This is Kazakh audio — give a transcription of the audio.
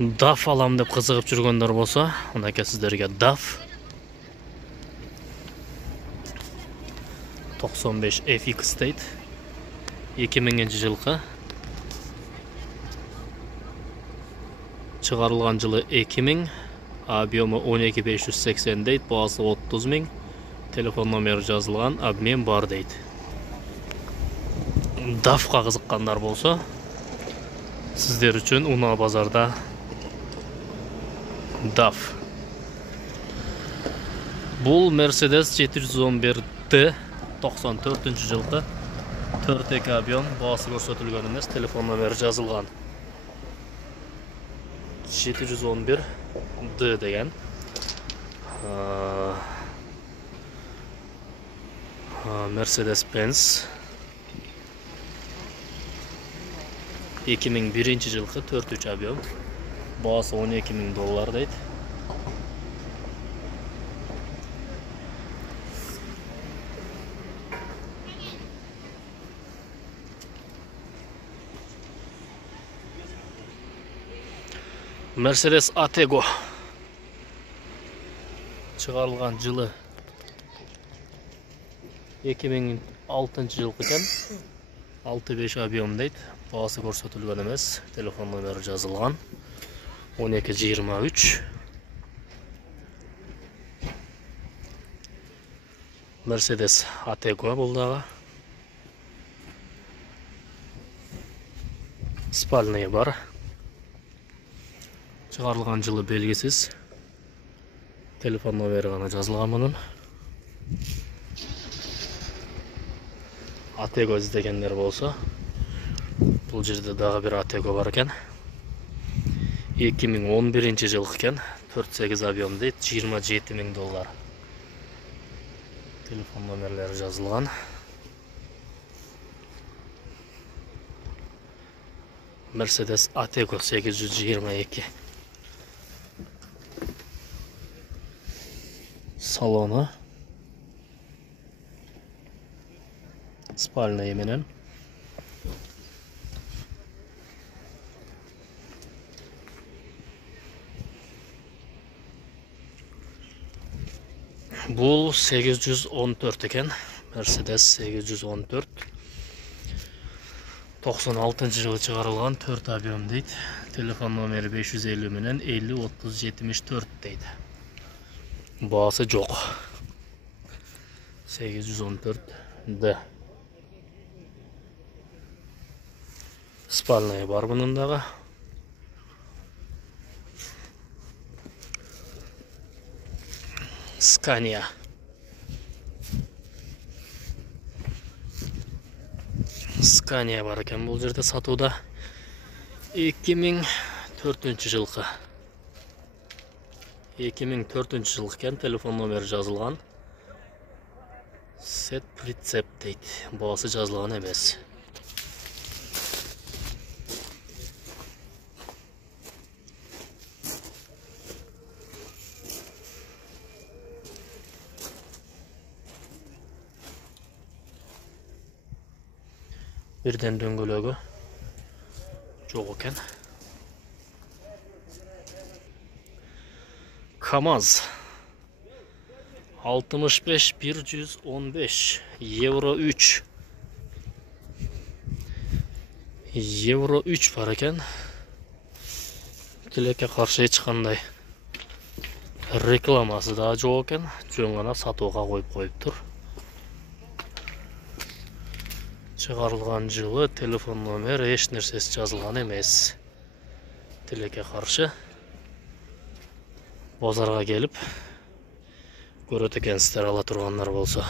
DAF алам деп қызығып жүргендер болса, мынакей сіздерге DAF 95 FX дейді. 2000 жылғы. Çıkarılған жылы 2000. Объемы 12580 дейді. Бағасы 30 000. Телефон номері жазылған. Обмен бар дейді. DAF-қа қызыққандар болса, сіздер үшін Уна базарда DAF. Бұл Mercedes 711D 94 жылғы 4-2 объем, бағасы көрсетілген емес, телефон номері жазылған. 711D деген. Mercedes-Benz 2001 жылғы 4-3 объем, бағасы $12,000 дейді. Mercedes Atego çıkarılған жылы 2006 жылғы екен, 6-5 объем дейді. Бағасы көрсетілген емес, телефон номері жазылған. 1223. Mercedes Atego бұлдағы. Спальный бар. Çıkarılған жылы белгісіз. Телефон номері ғана жазылған мұның. Atego іздегендер болса, бұл жерде дағы бір Atego бар екен. 2011 жылғы екен, 4-8 объем дейді, $27,000. Телефон номерлері жазылған. Mercedes Atego 822. Salonu. Спальный менен. Бұл 814 екен. Mercedes 814. 96 жылы çıkarılған 4 объем дейді. Телефон номері 550 менен 50-30-74 дейді. Бағасы жоқ. 814D. Спальный бар бұнындағы. Scania. Scania бар екен бұл жерде сатуда. 2004 жылғы. 2004 жылғы екен, телефон номері жазылған. Set прицеп дейді. Бағасы жазылған емес. Birden döngülögü çok eкен. KAMAZ 65-115 Euro 3 Euro 3 var eкен. Tilekке karşı ешқандай reklamасы да жоқ екен. Жөн ғана сатуға қойып тұр. Çıkarılған жылы, телефон номері еш нәрсесі жазылған емес. Тілекке қаршы базарға келіп көреді екенсіздер ала тұрғандар болса.